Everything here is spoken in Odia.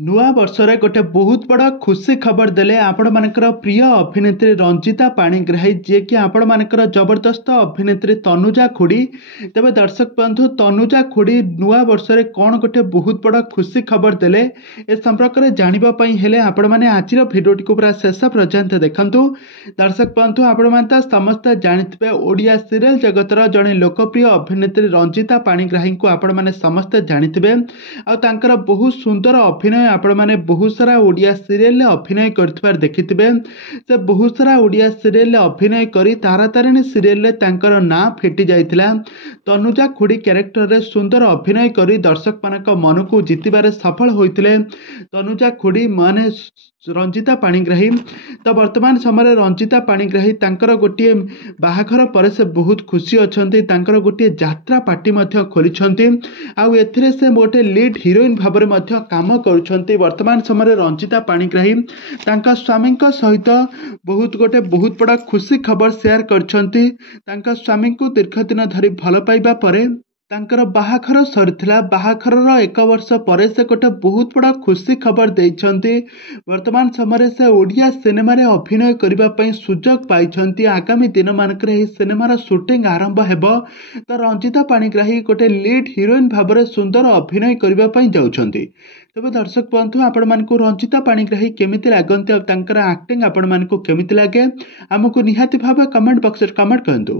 ନୂଆ ବର୍ଷରେ ଗୋଟେ ବହୁତ ବଡ଼ ଖୁସି ଖବର ଦେଲେ ଆପଣମାନଙ୍କର ପ୍ରିୟ ଅଭିନେତ୍ରୀ ରଞ୍ଜିତା ପାଣିଗ୍ରାହୀ, ଯିଏକି ଆପଣମାନଙ୍କର ଜବରଦସ୍ତ ଅଭିନେତ୍ରୀ ତନୁଜା ଖୁଡ଼ି। ତେବେ ଦର୍ଶକ ବନ୍ଧୁ, ତନୁଜା ଖୁଡ଼ି ନୂଆ ବର୍ଷରେ କ'ଣ ଗୋଟେ ବହୁତ ବଡ଼ ଖୁସି ଖବର ଦେଲେ, ଏ ସମ୍ପର୍କରେ ଜାଣିବା ପାଇଁ ହେଲେ ଆପଣମାନେ ଆଜିର ଭିଡ଼ିଓଟିକୁ ପୁରା ଶେଷ ପର୍ଯ୍ୟନ୍ତ ଦେଖନ୍ତୁ। ଦର୍ଶକ ବନ୍ଧୁ, ଆପଣମାନେ ତ ସମସ୍ତେ ଜାଣିଥିବେ, ଓଡ଼ିଆ ସିରିଏଲ ଜଗତର ଜଣେ ଲୋକପ୍ରିୟ ଅଭିନେତ୍ରୀ ରଞ୍ଜିତା ପାଣିଗ୍ରାହୀଙ୍କୁ ଆପଣମାନେ ସମସ୍ତେ ଜାଣିଥିବେ। ଆଉ ତାଙ୍କର ବହୁତ ସୁନ୍ଦର ଅଭିନୟ ଆପଣମାନେ ବହୁତ ସାରା ଓଡ଼ିଆ ସିରିଏଲରେ ଅଭିନୟ କରିଥିବାର ଦେଖିଥିବେ। ସେ ବହୁତ ସାରା ଓଡ଼ିଆ ସିରିଏଲରେ ଅଭିନୟ କରି ତାରାତାରିଣୀ ସିରିଏଲରେ ତାଙ୍କର ନାଁ ଫିଟି ଯାଇଥିଲା। ତନୁଜା ଖୁଡ଼ି କ୍ୟାରେକ୍ଟରରେ ସୁନ୍ଦର ଅଭିନୟ କରି ଦର୍ଶକମାନଙ୍କ ମନକୁ ଜିତିବାରେ ସଫଳ ହୋଇଥିଲେ ତନୁଜା ଖୁଡ଼ି ମାନେ ରଞ୍ଜିତା ପାଣିଗ୍ରାହୀ। ତ ବର୍ତ୍ତମାନ ସମୟରେ ରଞ୍ଜିତା ପାଣିଗ୍ରାହୀ ତାଙ୍କର ଗୋଟିଏ ବାହାଘର ପରେ ସେ ବହୁତ ଖୁସି ଅଛନ୍ତି। ତାଙ୍କର ଗୋଟିଏ ଯାତ୍ରା ପାର୍ଟି ମଧ୍ୟ ଖୋଲିଛନ୍ତି, ଆଉ ଏଥିରେ ସେ ଗୋଟେ ଲିଡ୍ ହିରୋଇନ୍ ଭାବରେ ମଧ୍ୟ କାମ କରୁଛନ୍ତି। ବର୍ତ୍ତମାନ ସମୟରେ ରଞ୍ଜିତା ପାଣିଗ୍ରାହୀ ତାଙ୍କ ସ୍ୱାମୀଙ୍କ ସହିତ ବହୁତ ବଡ଼ ଖୁସି ଖବର ସେୟାର କରିଛନ୍ତି। ତାଙ୍କ ସ୍ୱାମୀଙ୍କୁ ଦୀର୍ଘ ଦିନ ଧରି ଭଲ ପାଇବା ପରେ ତାଙ୍କର ବାହାଘର ସରିଥିଲା। ବାହାଘରର 1 ବର୍ଷ ପରେ ସେ ଗୋଟେ ବହୁତ ବଡ଼ ଖୁସି ଖବର ଦେଇଛନ୍ତି। ବର୍ତ୍ତମାନ ସମୟରେ ସେ ଓଡ଼ିଆ ସିନେମାରେ ଅଭିନୟ କରିବା ପାଇଁ ସୁଯୋଗ ପାଇଛନ୍ତି। ଆଗାମୀ ଦିନମାନଙ୍କରେ ଏହି ସିନେମାର ସୁଟିଂ ଆରମ୍ଭ ହେବ। ତ ରଞ୍ଜିତା ପାଣିଗ୍ରାହୀ ଗୋଟେ ଲିଡ୍ ହିରୋଇନ୍ ଭାବରେ ସୁନ୍ଦର ଅଭିନୟ କରିବା ପାଇଁ ଯାଉଛନ୍ତି। ତେବେ ଦର୍ଶକ ବନ୍ଧୁ, ଆପଣମାନଙ୍କୁ ରଞ୍ଜିତା ପାଣିଗ୍ରାହୀ କେମିତି ଲାଗନ୍ତି ଆଉ ତାଙ୍କର ଆକ୍ଟିଂ ଆପଣମାନଙ୍କୁ କେମିତି ଲାଗେ, ଆମକୁ ନିହାତି ଭାବେ କମେଣ୍ଟ ବକ୍ସରେ କମେଣ୍ଟ କରନ୍ତୁ।